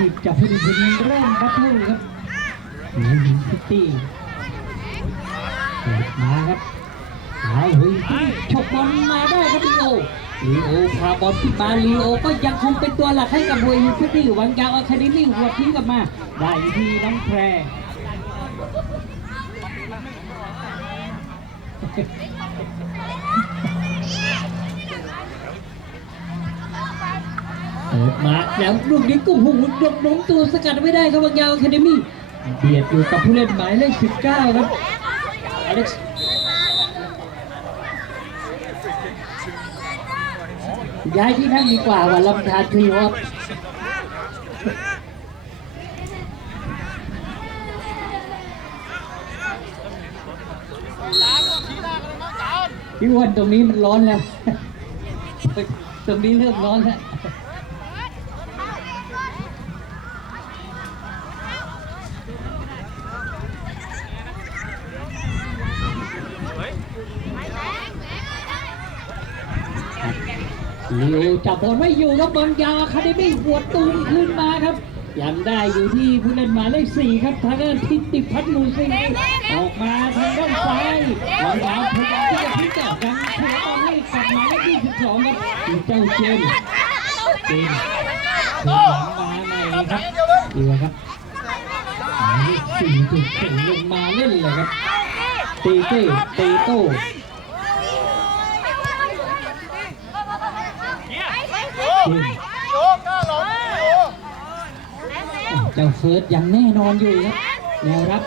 วิดกับฟิลิปปินส์เริ่มบัตเทิลครับหัวหินซิตี้เปิดมาครับเอาหัวหินซิตี้ฉกบอลมาได้ครับลีโอลีโอพาบอลขึ้นมาลีโอก็ยังคงเป็นตัวหลักให้กับหัวหินซิตี้หวังยาวอะคาเดมี่หัวทิ้งกลับมา ได้อีกทีน้องแพร ปิดมาแล้วลูกนี้ก็หูดกน้มตัวสกัดไม่ได้ครับบางยาวอะคาเดมี่เบียดอยู่กับผู้เล่นหมายเลข19 ครับอเล็กซ์ย้ายที่นั่งดีกว่าว่าลำธารทรีออฟพี่วันตรงนี้มันร้อนแล้ว ตรงนี้เริ่มร้อนแล้ว ลิวจับบอลไม่อยู่ครับบอลยาวอะคาเดมี่หัวตูมขึ้นมาครับ ยังได้อยู่ที่ผู้เล่นหมายเลขสี่ครับทางด้านทิติพัฒน์มูซิงออกมาทางด้านซ้ายบอลยาวพยายามที่จะพลิกกลับยังเทบอลให้กับหมายเลขยี่สิบสองครับอยู่เจ้าเจมส์เจมส์ถึงหลังมาใหม่ครับดูครับหมายเลขสี่ถูกเข็นลงมาเล่นเลยครับตีเต้ตีโต้ เจมส์ โยกล้าหลงโยเจ้าเฟิร์สยังแน่นอนอยู่ครับแนวรับ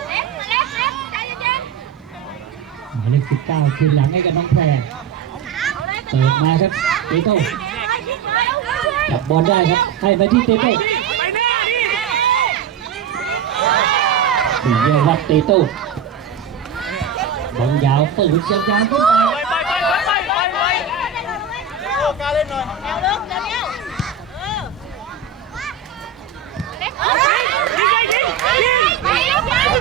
หมายเลขสิบเก้าคืนหลังให้กับน้องแพรเปิดมาครับเตโต้จับบอลได้ครับให้ไปที่เตโต้ไปหน้าดิถึงเยาวัดเตโต้บอลยาวปืนยาวๆขึ้นไปไปไปไปไปไปไปโยกล้าเล่นหน่อยยิงยิงยิง ยิงเลย ห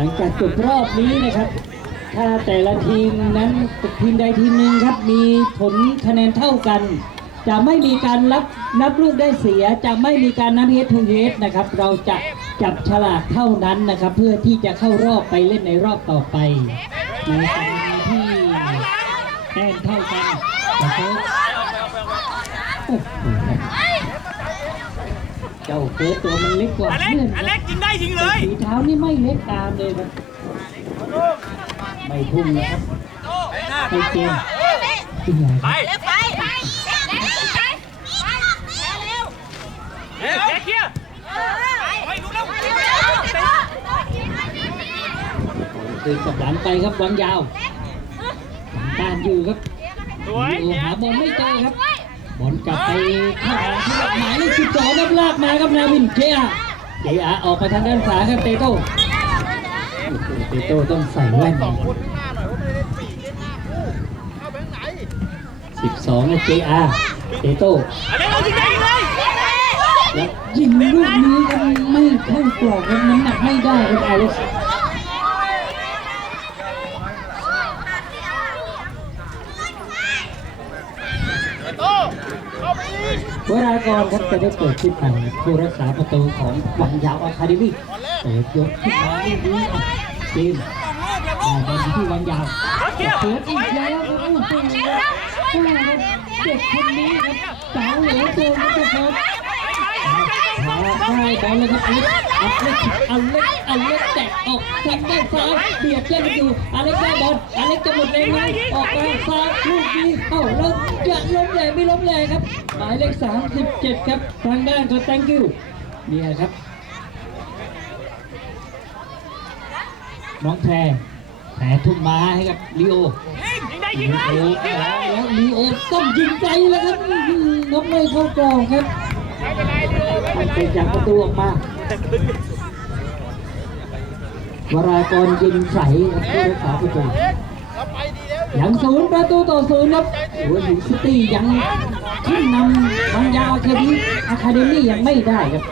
ลังจากจบรอบนี้นะครับ ถ้าแต่ละทีมนั้นทีมใดทีมหนึ่งครับมีผลคะแนนเท่ากัน จะไม่มีการรับนับลูกได้เสีย จะไม่มีการนับเฮดทูเฮดนะครับ เราจะจับฉลากเท่านั้นนะครับ เพื่อที่จะเข้ารอบไปเล่นในรอบต่อไปในกรณีที่แต้มเท่ากันนะครับโอ้โหเจ้าเฟิร์สตัวมันเล็กกว่าอเล็กเพื่อนอเล็กยิงได้ยิงเลยฝีเท้านี่ไม่เล็กตามเลยครับไม่พุ่งนะครับไม่เกมจริงเหรอไปครับเร็วเคลียร์ไป ดูแล้วคืนกับหลังไปครับวางยาวตานอยู่ครับสวยโอ้หาบอลไม่เจอครับบอลกลับไปข้าหาที่หมายเลขสิบสองครับลากมาครับนาวินเจียเจียออกไปทางด้านขวาครับเตโต้เตโต้ต้องใส่แว่น 12นะเจอาเจโต้แล้วยิงลูกนี้กันไม่เข้ากรอบน้ำหนักไม่ได้ครับอาริสเวลาก่อนครับจะได้เกิดขึ้นมาผู้รักษาประตูของวังยาวอคาเดมี่เปิดยกขึ้นมายนี้ทีมบอที่วังยาวเปิดอีกแล้วโอ้โห แม่ครับเด็กคนนี้ครับสาวเหลือเกินครับเจ้าครับหาได้บอลเลยครับอเล็กอเล็กอเล็กแตะออกทางด้านซ้ายเบียดเจ้ากันอยู่อเล็กได้บอลอเล็กจะหมดแรงไหมออกมาซ้ายลูกนี้เอ้าแล้วจะล้มแรงไม่ล้มแรงครับ หมายเลข 37 ครับทางด้านของ thank you เนี่ยครับ น้องแพรแผลทุ่มมาให้กับลีโอ ยิงได้ยิงลีเลยยิงเลยแล้วลีโอต้องยิงไกลแล้วครับน้องไม่เข้ากรอบครับไม่เป็นไรดูไม่เป็นไรไปจากประตูออกมาวรากรยิงใสครับผู้รักษาประตูยังศูนย์ประตูต่อศูนย์ครับโอ้ยหญิงซิตี้ยังขึ้นนำบางยาวอะคาเดมี่อะคาเดมี่ยังไม่ได้ครับ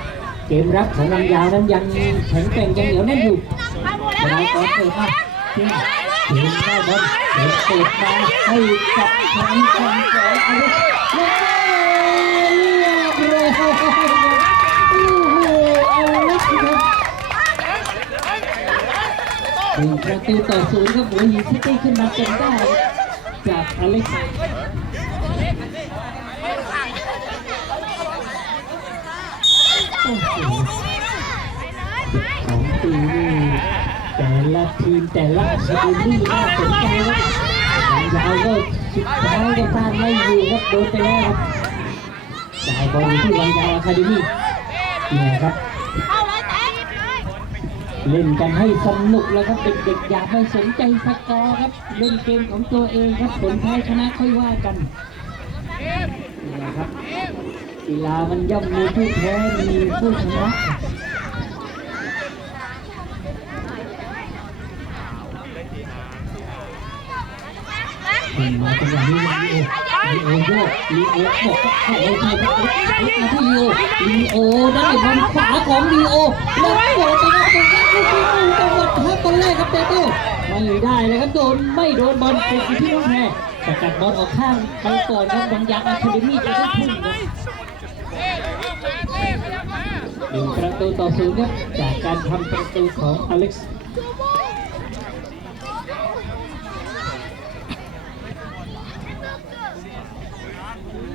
เกมรับของวังยาวนั้นยังแข็งแกร่งยังเหนียวแน่นอยู่เวลาก่อนเปิดมา เทียงเข้าบอลเปิดเปิดมาให้กับทางของสองอลิสแล้วเรียบร้อยโอ้โหอลิสครับหนึ่งประตูต่อศูนย์ครับหัวหินซิตี้ขึ้นมาจนได้จากอเลิสโอ้โหของปีนี่ แต่ละทีมแต่ละสกุลนี่น่าสนใจครับยาวก็สุดท้ายก็ต้านไม่อยู่ครับโดนไปแล้วครับจ่ายบอลที่วังยาวอะคาเดมี่เนี่ยครับเล่นกันให้สนุกแล้วครับเด็กๆอย่าไปสนใจสกอร์ครับเล่นเกมของตัวเองครับผลแพ้ชนะค่อยว่ากันนี่นะครับกีฬามันย่อมมีผู้แพ้มีผู้ชนะ ขึ้นมาจังหวะนี้ลีโอลีโอโยกลีโอบอกว่าเข้าไปที่ครับมาที่ลีโอลีโอได้บอลขวาของลีโอแล้วโดนไปครับตรงนั้นลูกนี้จังหวะทับบอลแรกครับเตโต้ไม่ได้เลยครับโดนไม่โดนบอลเป็นที่น้องแพรแต่กัดบอลออกข้างไปก่อนครับบางยางอะคาเดมี่จะได้พุ่งครับหนึ่งประตูต่อศูนย์ครับจากการทำประตูของอเล็กซ์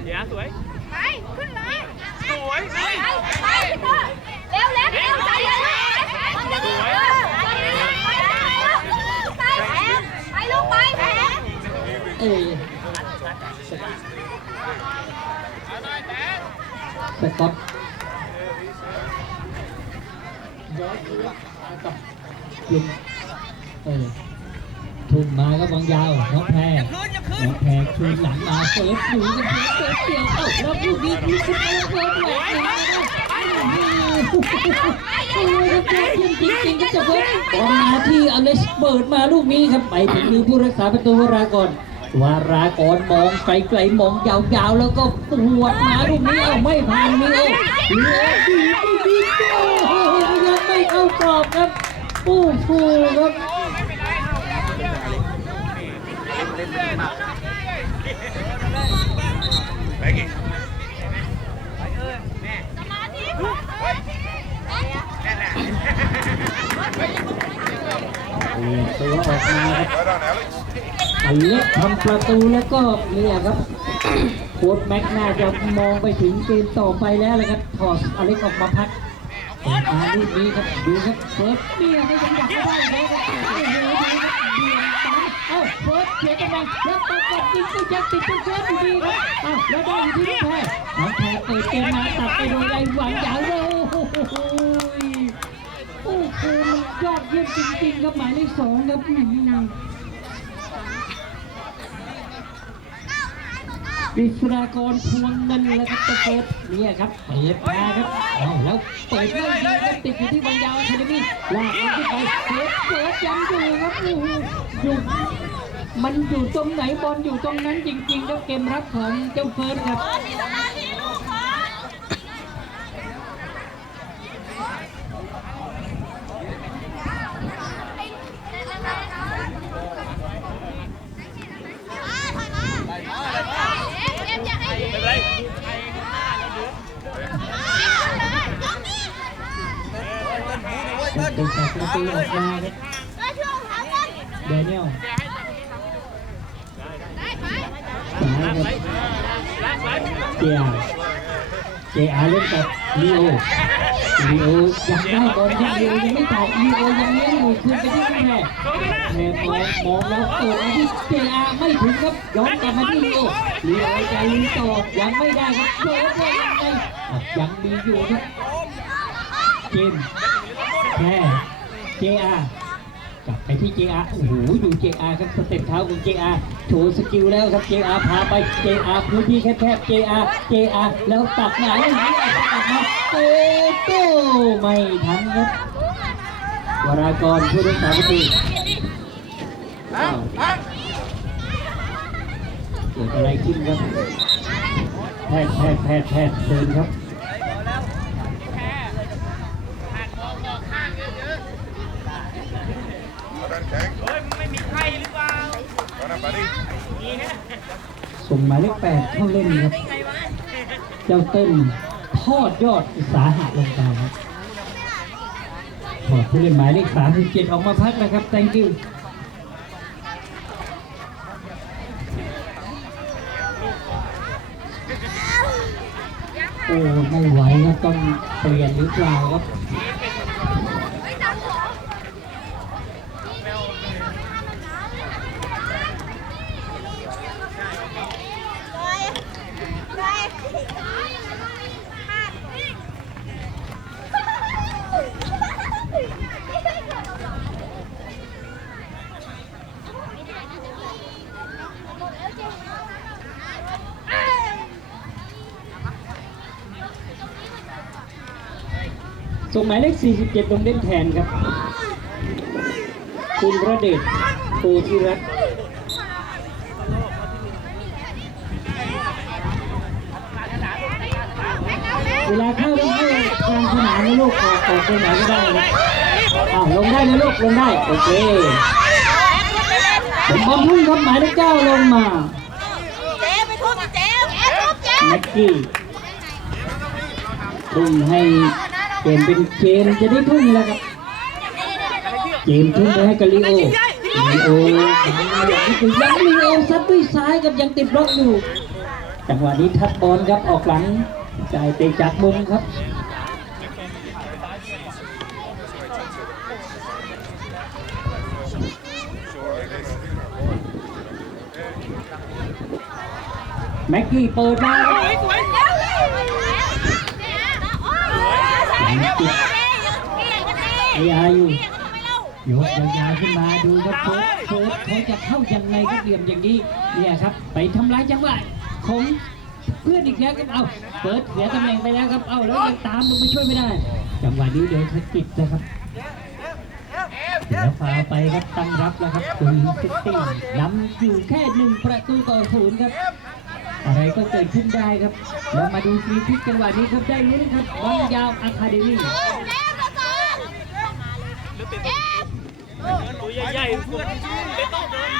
เดี๋ยว สวยไปขึ้นเลยสวยสิไปไปเร็วเร็วเร็วใจเย็นไปไปลูกไปแผลเออสกอตย้อนตัวกับลุงเออ ทุ่มมาก็บางยาวน้องแพรน้องแพรคืนหลังมาเฟิร์สหนูกันเฟิร์สเดียวเอ้าแล้วลูกนี้ลูกนมาแล้วเฟิร์สแหวกหนึ่งมาได้โอ้โหโอ้โหครับยอดเยี่ยมจริงๆครับจะเฟิร์สบอลมาที่อเล็กซ์เปิดมาลูกนี้ครับไปถึงมือผู้รักษาประตูวรากรวารากรมองไกลๆมองยาวๆแล้วก็ปวดมาลูกนี้เอาไม่ผ่านนี่เอ้เหลือดีดีดีโอ้โหยังไม่เข้ากรอบครับโอ้โหครับ เปลี่ยนตัวออกมาครับอเล็กทำประตูแล้วก็เนี่ยครับโค้ชแม็กน่าจะมองไปถึงเกมต่อไปแล้วเลยครับถอดอเล็กออกมาพักเปิดมาลูกนี้ครับดูครับเฟิร์สเนี่ยไม่ยังอยากไม่ได้เลยครับโอ้โหดูครับเบี่ยงซ้ายเอ้าเฟิร์สเสียกำลังแล้วตัดกดยิงก็ยังติดเป็นเซฟอยู่ดีครับเอ้าแล้วได้อยู่ที่น้องแพรน้องแพรเปิดเกมมาตัดไปโดนไอ้หวังยาวเลยโอ้โห ยอดเยี่ยมจริงๆครับหมายเลขสองครับอื้อหือกฤษฎากรพวงเงินแล้วครับตะเกิดเนี่ยครับเปิดมาครับเอาแล้วเปิดไม่ดีครับติดอยู่ที่บางยาวอะคาเดมี่ลากมันขึ้นไปเปิดเปิดยังอยู่ครับโอ้โหอยู่มันอยู่ตรงไหนบอลอยู่ตรงนั้นจริงๆครับเกมรับของเจ้าเฟิร์สครับ ไม่เป็นไร เป็นจากประตูออกมาครับเดนิเอลซ้ายครับเจียเจียเล่นกับลีโอลีโอยังได้บอลที่ลีโอยังไม่จ่ายลีโอยังเลี้ยงอยู่คืนไปที่แม่โดนไหน้าแม่มองมองแล้วเปิดมาที่เจียไม่ถึงครับย้อนกลับมาที่ลีโอลีโอจะลุยต่อยังไม่ได้ครับโดนเลยยังไงยังมีอยู่ครับเกมแค่ เจียกลับไปที่ JR โอ้โหอยู่ JR ครับสเต็ปเท้าของ JR โชว์สกิลแล้วครับ JR พาไป JR พื้นที่แคบๆ JR JR แล้วตัดหงายอย่างนี้ตัดมาโอ้โตไม่ทันครับวรากรผู้รักษาประตูอ้าวเกิดอะไรขึ้นครับแพทย์แพทย์แพทย์แพทย์เชิญครับ ส่งหมายเลขแปดเข้าเล่นครับ เจ้าเต้นทอดยอดอุตสาหะลงไปครับถอดผู้เล่นหมายเลขสามสิบเจ็ดออกมาพักนะครับ thank you โอ้ไม่ไหวครับต้องเปลี่ยนหรือเปล่าครับ ส่งหมายเลข 47 ลงเล่นแทนครับ คุณระเดชโพธิรัตน์เวลาเข้าต้องให้กลางสนามนะลูกออกออกไปไหนก็ได้นะอ้าวลงได้นะลูกลงได้ โอเคผมบอลพุ่งครับหมายเลขเก้าลงมาเจ๊ไปทุบเจ๊เจ๊ทุบเจ๊แม็กกี้ทุ่มให้ เกมเป็นเกมจะได้ทุ่มแล้วครับเจมทุ่มไปให้กับลีโอลีโอมาอย่างนี้คือยังลีโอซัดด้วยซ้ายกับยังติดบล็อกอยู่ จังหวะนี้ทัดบอลครับออกหลังจ่ายเตะจากมุมครับแม็กกี้เปิดมา ครับสวยไอ้อาอยู่ยกยาวๆขึ้นมาดูครับเฟิร์สเฟิร์สเขาจะเข้ายังไงก็เหลี่ยมอย่างนี้เนี่ยครับ ไปทำร้ายจังหวะของเพื่อนอีกแล้วครับเอาเฟิร์สเสียตำแหน่งไปแล้วครับเอาแล้วยังตามลงมาช่วยไม่ได้ จังหวะนี้เดินสะกิดนะครับเสียฟาวไปครับตั้งรับแล้วครับคุณซิตี้นำอยู่แค่หนึ่งประตูต่อศูนย์ครับ อะไรก็เกิดขึ้นได้ครับเรามาดูฟรีคิกจังหวะนี้ครับได้ลุ้นครับบอลยาวอะคาเดมี่ตัวใหญ่ๆเพื่อนไม่ต้องเดิน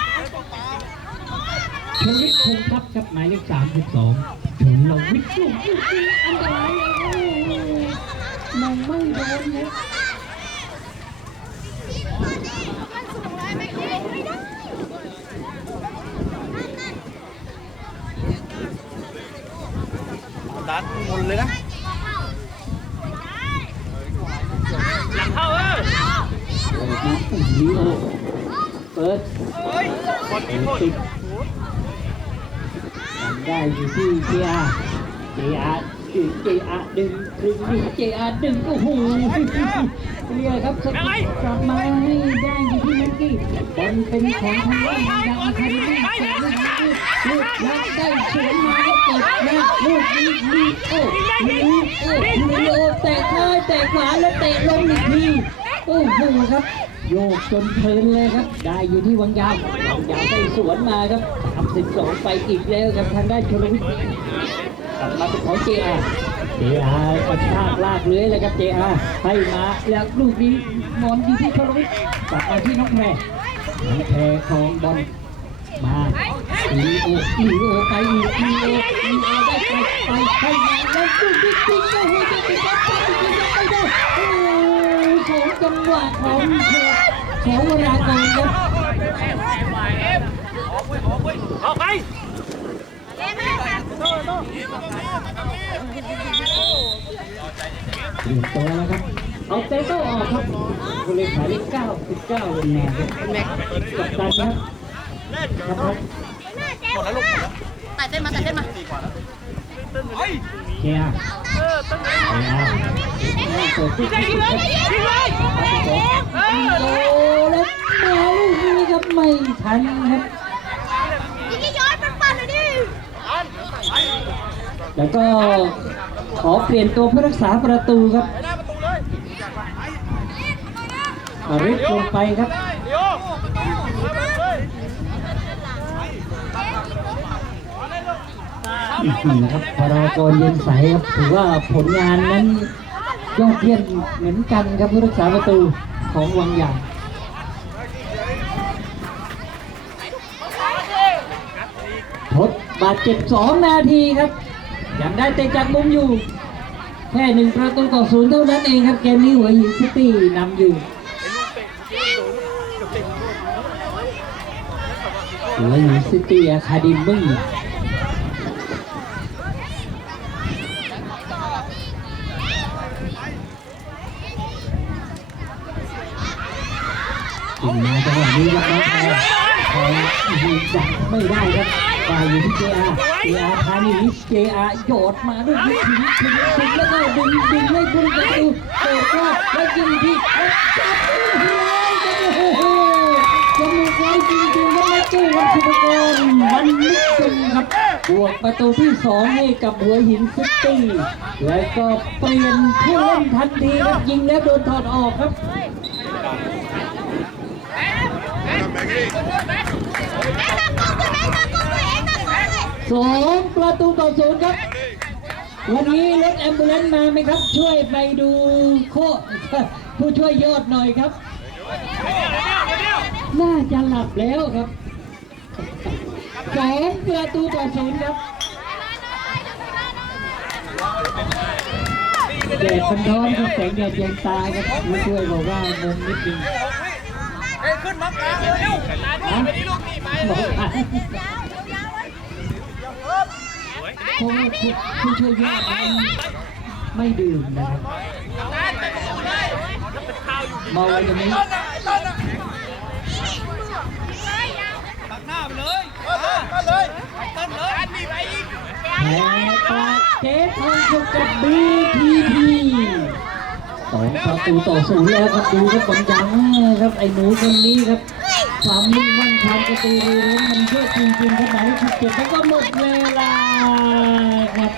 ชลิตคงทัพครับหมายเลขสามสิบสองชนลวิทย์ลูกลูกนี้อันตรายเลยมองไม่โดนครับ ดันมุนเลยนะ หลังเข้าเออเปิดมาลีโอเปิดเฮ้ยบอลเปิกินดหมดติดทำได้อยู่ที่เจียเจียดึงเจียดึงดึงดึงเจียดึงโอ้โหเรียครับสกัดกลับมาให้ได้อยู่ที่แม็กกี้บอลเป็นของทางด้านดาวอะคาเดมี่แต่ลูกนี้ลูกแล้วได้สวนมาก็เปิดหน้า ลูกนี้ลีโอลีโอลีโอแตะซ้ายแตะขวาแล้วเตะลงอีกทีโอ้โหครับ โยกจนเพลินเลยครับ ได้อยู่ที่วังยาววังยาวได้สวนมาครับทำสิบสองไปอีกแล้วครับทางด้านชลวิทย์กลับมาเป็นของเจอาเจอากระชากลากเลื้อยเลยครับเจอาให้มาแล้วลูกนี้นอนอยู่ที่ชลวิทย์กลับมาที่น้องแพรน้องแพรของบอลมาลีโอลีโอไปอีโอลีโอ ไปไปมาแล้วลูกนี้จริงโอ้โหจะติดกับไปจริงๆไม่ได้โอ้สองจังหวะของเธอของเวลากรครับออกไปเปลี่ตัวแล้วครับเอาเตโต้ออกครับคุณเลขาเลขเก้าสิบเก้าลงมาครับกับตันครับครับครับตัดเส้นมาตัดเส้นมา เกียร์เออตั้งใจเกียร์นี่เปิดที่ยิงเลยยิงเลยเออโอ้แล้วมาลูกนี้ครับไม่ทันครับยิงย้อนมันปั่นเลยดิแล้วก็ขอเปลี่ยนตัวผู้รักษาประตูครับอาริสลงไปครับ เดี๋ยว อื้อหือ ครับพรากรเย็นใสครับถือว่าผลงานนั้นยอดเยี่ยมเหมือนกันครับผู้รักษาประตูของวังยางทดบาดเจ็บสองนาทีครับยังได้เตะจากมุมอยู่ แค่หนึ่งประตูต่อศูนย์เท่านั้นเองครับเกมนี้หัวหินซิตี้นำอยู่หัวหินซิตี้อะคาดิมี่ มาจังหวะนี้ยังไม่พอพอยิงจับไม่ได้ครับฝ่ายอยู่ที่เจอาเจอาพานีเจอาโยดมาด้วยยิงถึงถึงถึงแล้วก็ดึงดึงไม่ดึงประตูเปิดก็แล้วยิงที่จับเลยโอ้โหจมูกไว้จริงๆครับแม่ตู้วันสุภกรมันนิดนึงครับบวกประตูที่สองให้กับหัวหินซิตี้แล้วก็เปลี่ยนผู้เล่นทันทีครับยิงแล้วโดนถอดออกครับ สองประตูต่อศูนย์ครับ วันนี้รถแอมบูเลนซ์มาไหมครับ ช่วยไปดูโคผู้ช่วยยอดหน่อยครับ น่าจะหลับแล้วครับสองประตูต่อศูนย์ครับแดดมันร้อนครับแสงแดดแยงตาครับผู้ช่วยบอกว่ามุมนิดนึง ขึ้นมากลางเร็วไปนี่ลูกนี่ไปเพราะว่าผู้ผู้ช่วยยอดนั้นไม่ดื่มนะครับเมาไว้ตรงนี้ต้นน่ะต้นน่ะตักหน้าไปเลยต้นเลยต้นเลยนี่ไปอีกแพ้ปากเจ๊ทองสุกกับบีทีพี สองประตูต่อศูนย์แล้วครับดูครับบอลยังครับไอ้หนูคนนี้ครับความมุ่งมั่นความกระตือรือร้นมันเชื่อจริงๆครับหมายเลขสิบเจ็ดแล้วก็หมดเวลาครับ